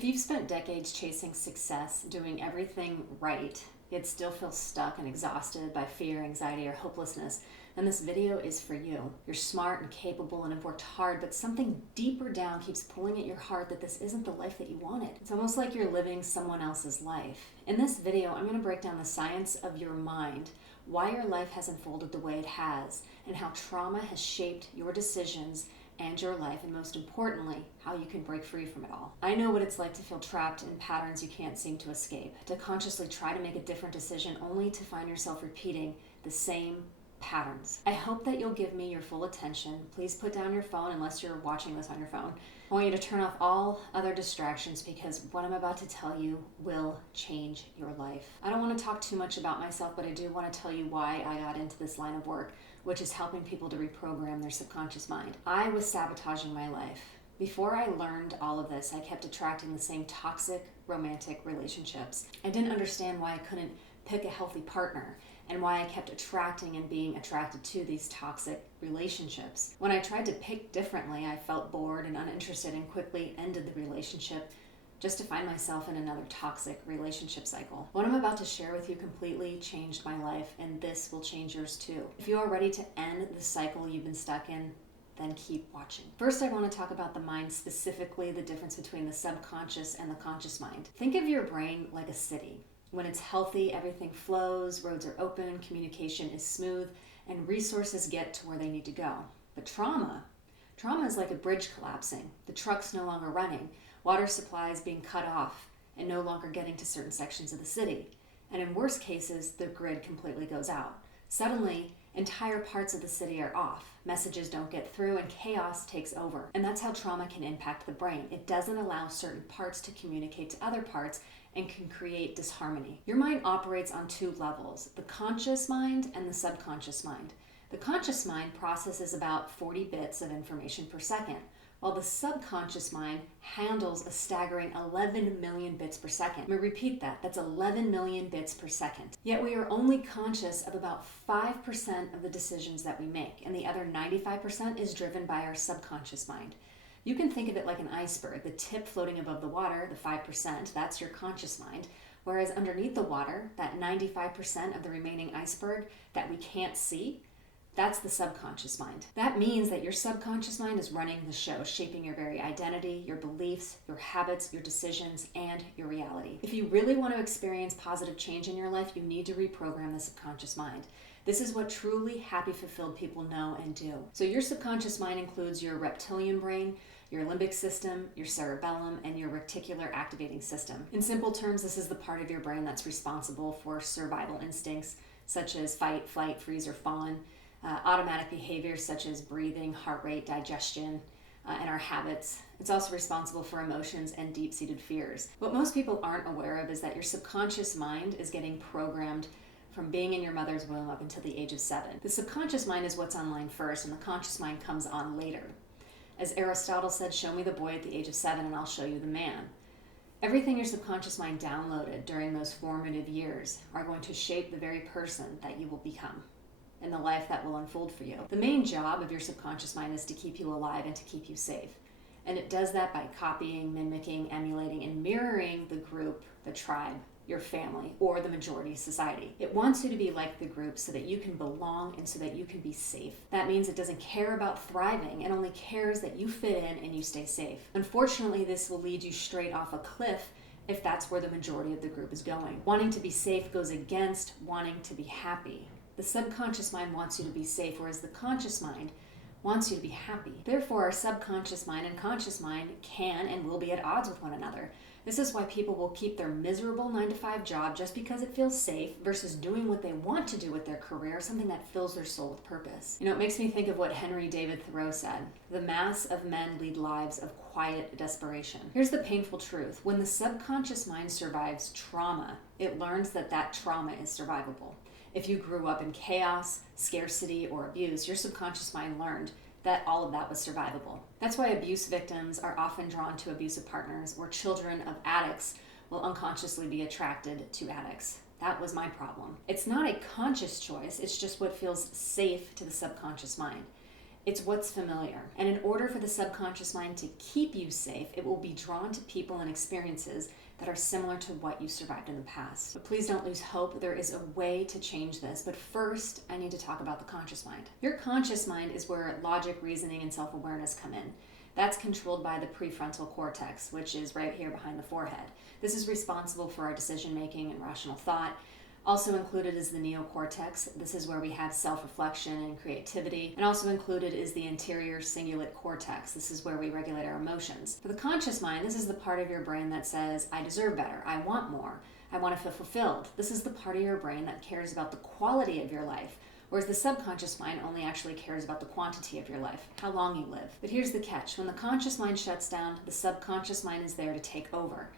If you've spent decades chasing success, doing everything right, yet still feel stuck and exhausted by fear, anxiety, or hopelessness, then this video is for you. You're smart and capable and have worked hard, but something deeper down keeps pulling at your heart that this isn't the life that you wanted. It's almost like you're living someone else's life. In this video, I'm going to break down the science of your mind, why your life has unfolded the way it has, and how trauma has shaped your decisions and your life, and most importantly, how you can break free from it all. I know what it's like to feel trapped in patterns you can't seem to escape, to consciously try to make a different decision only to find yourself repeating the same patterns. I hope that you'll give me your full attention. Please put down your phone unless you're watching this on your phone. I want you to turn off all other distractions because what I'm about to tell you will change your life. I don't want to talk too much about myself, but I do want to tell you why I got into this line of work, which is helping people to reprogram their subconscious mind. I was sabotaging my life. Before I learned all of this, I kept attracting the same toxic romantic relationships. I didn't understand why I couldn't pick a healthy partner and why I kept attracting and being attracted to these toxic relationships. When I tried to pick differently, I felt bored and uninterested and quickly ended the relationship just to find myself in another toxic relationship cycle. What I'm about to share with you completely changed my life, and this will change yours too. If you are ready to end the cycle you've been stuck in, then keep watching. First, I want to talk about the mind, specifically the difference between the subconscious and the conscious mind. Think of your brain like a city. When it's healthy, everything flows, roads are open, communication is smooth, and resources get to where they need to go. But trauma is like a bridge collapsing. The truck's no longer running, water supplies being cut off, and no longer getting to certain sections of the city. And in worst cases, the grid completely goes out. Suddenly, entire parts of the city are off. Messages don't get through and chaos takes over. And that's how trauma can impact the brain. It doesn't allow certain parts to communicate to other parts and can create disharmony. Your mind operates on two levels, the conscious mind and the subconscious mind. The conscious mind processes about 40 bits of information per second, while the subconscious mind handles a staggering 11 million bits per second. Let me repeat that. That's 11 million bits per second. Yet we are only conscious of about 5% of the decisions that we make, and the other 95% is driven by our subconscious mind. You can think of it like an iceberg. The tip floating above the water, the 5%, that's your conscious mind. Whereas underneath the water, that 95% of the remaining iceberg that we can't see, that's the subconscious mind. That means that your subconscious mind is running the show, shaping your very identity, your beliefs, your habits, your decisions, and your reality. If you really want to experience positive change in your life, you need to reprogram the subconscious mind. This is what truly happy, fulfilled people know and do. So your subconscious mind includes your reptilian brain, your limbic system, your cerebellum, and your reticular activating system. In simple terms, this is the part of your brain that's responsible for survival instincts such as fight, flight, freeze, or fawn, automatic behaviors such as breathing, heart rate, digestion, and our habits. It's also responsible for emotions and deep-seated fears. What most people aren't aware of is that your subconscious mind is getting programmed from being in your mother's womb up until the age of 7. The subconscious mind is what's online first, and the conscious mind comes on later. As Aristotle said, show me the boy at the age of 7 and I'll show you the man. Everything your subconscious mind downloaded during those formative years are going to shape the very person that you will become and the life that will unfold for you. The main job of your subconscious mind is to keep you alive and to keep you safe. And it does that by copying, mimicking, emulating, and mirroring the group, the tribe, your family, or the majority society. It wants you to be like the group so that you can belong and so that you can be safe. That means it doesn't care about thriving. It only cares that you fit in and you stay safe. Unfortunately, this will lead you straight off a cliff if that's where the majority of the group is going. Wanting to be safe goes against wanting to be happy. The subconscious mind wants you to be safe, whereas the conscious mind wants you to be happy. Therefore, our subconscious mind and conscious mind can and will be at odds with one another. This is why people will keep their miserable 9-to-5 job just because it feels safe versus doing what they want to do with their career, something that fills their soul with purpose. You know, it makes me think of what Henry David Thoreau said, "The mass of men lead lives of quiet desperation." Here's the painful truth. When the subconscious mind survives trauma, it learns that that trauma is survivable. If you grew up in chaos, scarcity, or abuse, your subconscious mind learned that all of that was survivable. That's why abuse victims are often drawn to abusive partners, or children of addicts will unconsciously be attracted to addicts. That was my problem. It's not a conscious choice, it's just what feels safe to the subconscious mind. It's what's familiar. And in order for the subconscious mind to keep you safe, it will be drawn to people and experiences that are similar to what you survived in the past. But please don't lose hope. There is a way to change this. But first, I need to talk about the conscious mind. Your conscious mind is where logic, reasoning, and self-awareness come in. That's controlled by the prefrontal cortex, which is right here behind the forehead. This is responsible for our decision-making and rational thought. Also included is the neocortex. This is where we have self-reflection and creativity. And also included is the anterior cingulate cortex. This is where we regulate our emotions. For the conscious mind, this is the part of your brain that says, I deserve better, I want more, I want to feel fulfilled. This is the part of your brain that cares about the quality of your life, whereas the subconscious mind only actually cares about the quantity of your life, how long you live. But here's the catch. When the conscious mind shuts down, the subconscious mind is there to take over.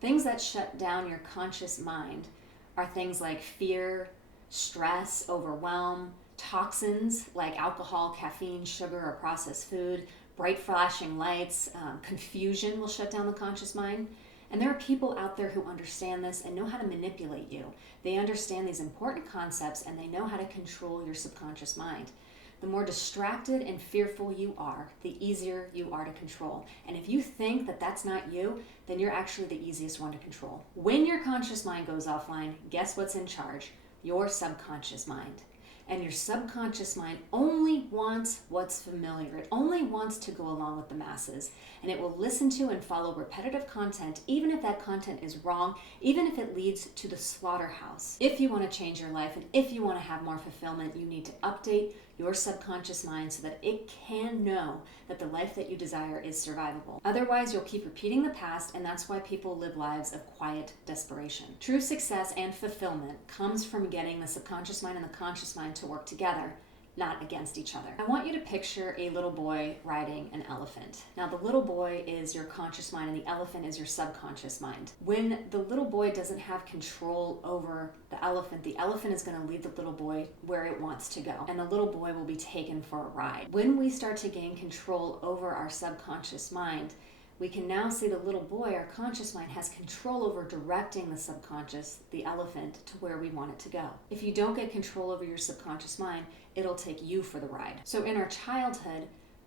Things that shut down your conscious mind are things like fear, stress, overwhelm, toxins like alcohol, caffeine, sugar, or processed food, bright flashing lights, confusion will shut down the conscious mind. And there are people out there who understand this and know how to manipulate you. They understand these important concepts and they know how to control your subconscious mind. The more distracted and fearful you are, the easier you are to control. And if you think that that's not you, then you're actually the easiest one to control. When your conscious mind goes offline, guess what's in charge? Your subconscious mind. And your subconscious mind only wants what's familiar. It only wants to go along with the masses. And it will listen to and follow repetitive content, even if that content is wrong, even if it leads to the slaughterhouse. If you want to change your life and if you want to have more fulfillment, you need to update your subconscious mind so that it can know that the life that you desire is survivable. Otherwise, you'll keep repeating the past, and that's why people live lives of quiet desperation. True success and fulfillment comes from getting the subconscious mind and the conscious mind to work together, not against each other. I want you to picture a little boy riding an elephant. Now, the little boy is your conscious mind and the elephant is your subconscious mind. When the little boy doesn't have control over the elephant is going to lead the little boy where it wants to go, and the little boy will be taken for a ride. When we start to gain control over our subconscious mind, we can now see the little boy, our conscious mind, has control over directing the subconscious, the elephant, to where we want it to go. If you don't get control over your subconscious mind, it'll take you for the ride. So in our childhood,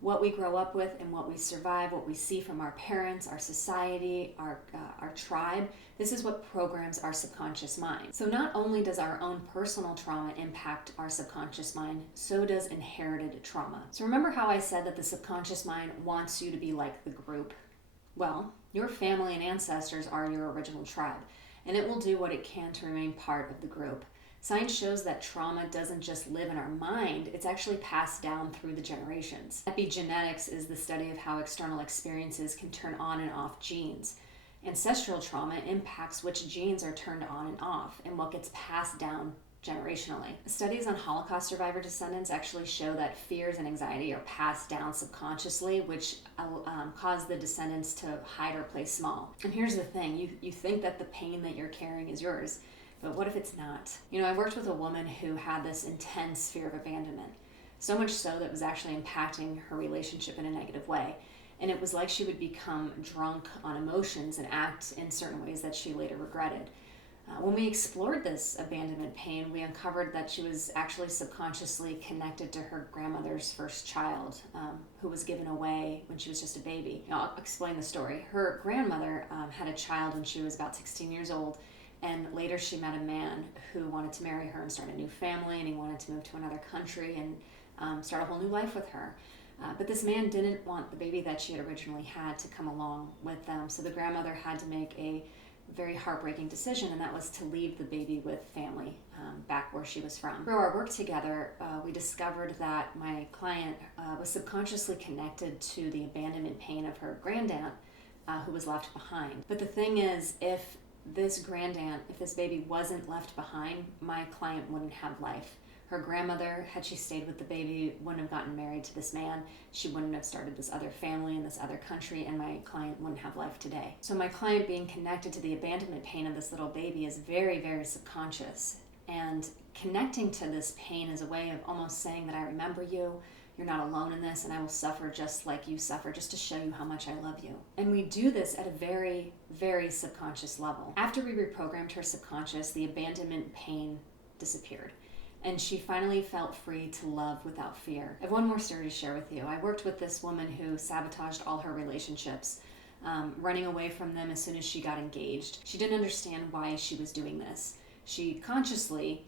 what we grow up with and what we survive, what we see from our parents, our society, our tribe, this is what programs our subconscious mind. So not only does our own personal trauma impact our subconscious mind, so does inherited trauma. So remember how I said that the subconscious mind wants you to be like the group? Well, your family and ancestors are your original tribe, and it will do what it can to remain part of the group. Science shows that trauma doesn't just live in our mind, it's actually passed down through the generations. Epigenetics is the study of how external experiences can turn on and off genes. Ancestral trauma impacts which genes are turned on and off and what gets passed down generationally. Studies on Holocaust survivor descendants actually show that fears and anxiety are passed down subconsciously, which cause the descendants to hide or play small. And here's the thing, you think that the pain that you're carrying is yours, but what if it's not? I worked with a woman who had this intense fear of abandonment, so much so that it was actually impacting her relationship in a negative way. And it was like she would become drunk on emotions and act in certain ways that she later regretted. When we explored this abandonment pain, we uncovered that she was actually subconsciously connected to her grandmother's first child, who was given away when she was just a baby. I'll explain the story. Her grandmother had a child when she was about 16 years old, and later she met a man who wanted to marry her and start a new family, and he wanted to move to another country and start a whole new life with her. But this man didn't want the baby that she had originally had to come along with them, so the grandmother had to make a very heartbreaking decision, and that was to leave the baby with family back where she was from. Through our work together, we discovered that my client was subconsciously connected to the abandonment pain of her grandaunt who was left behind. But the thing is, if this baby wasn't left behind, my client wouldn't have life. Her grandmother, had she stayed with the baby, wouldn't have gotten married to this man. She wouldn't have started this other family in this other country, and my client wouldn't have life today. So my client being connected to the abandonment pain of this little baby is very, very subconscious. And connecting to this pain is a way of almost saying that I remember you, you're not alone in this, and I will suffer just like you suffer, just to show you how much I love you. And we do this at a very, very subconscious level. After we reprogrammed her subconscious, the abandonment pain disappeared. and she finally felt free to love without fear. I have one more story to share with you. I worked with this woman who sabotaged all her relationships, running away from them as soon as she got engaged. She didn't understand why she was doing this. She consciously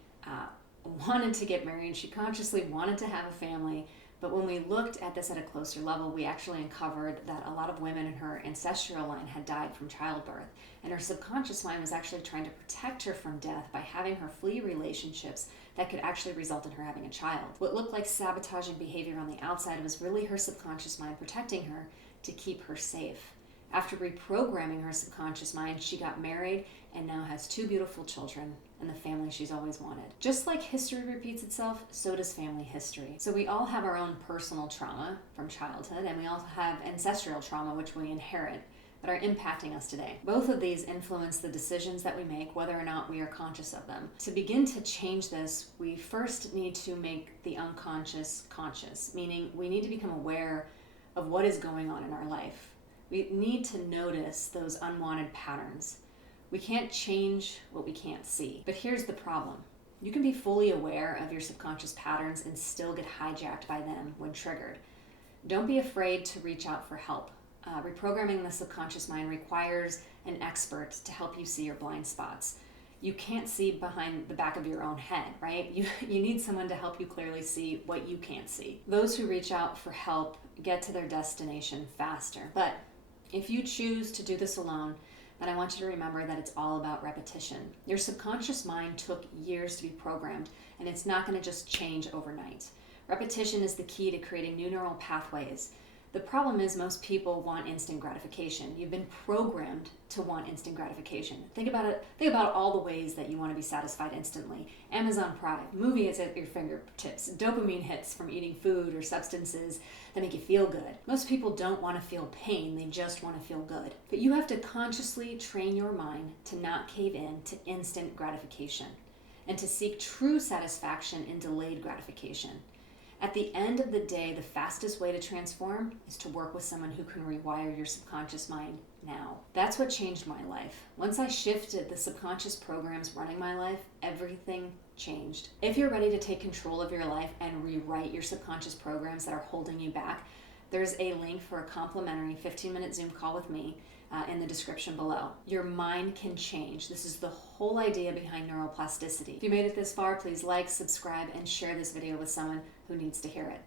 wanted to get married. She consciously wanted to have a family. But when we looked at this at a closer level, we actually uncovered that a lot of women in her ancestral line had died from childbirth. And her subconscious mind was actually trying to protect her from death by having her flee relationships that could actually result in her having a child. What looked like sabotaging behavior on the outside was really her subconscious mind protecting her to keep her safe. After reprogramming her subconscious mind, she got married and now has 2 beautiful children and the family she's always wanted. Just like history repeats itself, so does family history. So we all have our own personal trauma from childhood, and we also have ancestral trauma, which we inherit, that are impacting us today. Both of these influence the decisions that we make, whether or not we are conscious of them. To begin to change this, we first need to make the unconscious conscious, meaning we need to become aware of what is going on in our life. We need to notice those unwanted patterns. We can't change what we can't see. But here's the problem. You can be fully aware of your subconscious patterns and still get hijacked by them when triggered. Don't be afraid to reach out for help. Reprogramming the subconscious mind requires an expert to help you see your blind spots. You can't see behind the back of your own head, right? You need someone to help you clearly see what you can't see. Those who reach out for help get to their destination faster. But if you choose to do this alone, then I want you to remember that it's all about repetition. Your subconscious mind took years to be programmed, and it's not going to just change overnight. Repetition is the key to creating new neural pathways. The problem is most people want instant gratification. You've been programmed to want instant gratification. Think about it. Think about all the ways that you want to be satisfied instantly. Amazon Prime, movies at your fingertips, dopamine hits from eating food or substances that make you feel good. Most people don't want to feel pain, they just want to feel good. But you have to consciously train your mind to not cave in to instant gratification and to seek true satisfaction in delayed gratification. At the end of the day, the fastest way to transform is to work with someone who can rewire your subconscious mind now. That's what changed my life. Once I shifted the subconscious programs running my life, everything changed. If you're ready to take control of your life and rewrite your subconscious programs that are holding you back, there's a link for a complimentary 15-minute Zoom call with me in the description below. Your mind can change. This is the whole idea behind neuroplasticity. If you made it this far, please like, subscribe, and share this video with someone who needs to hear it.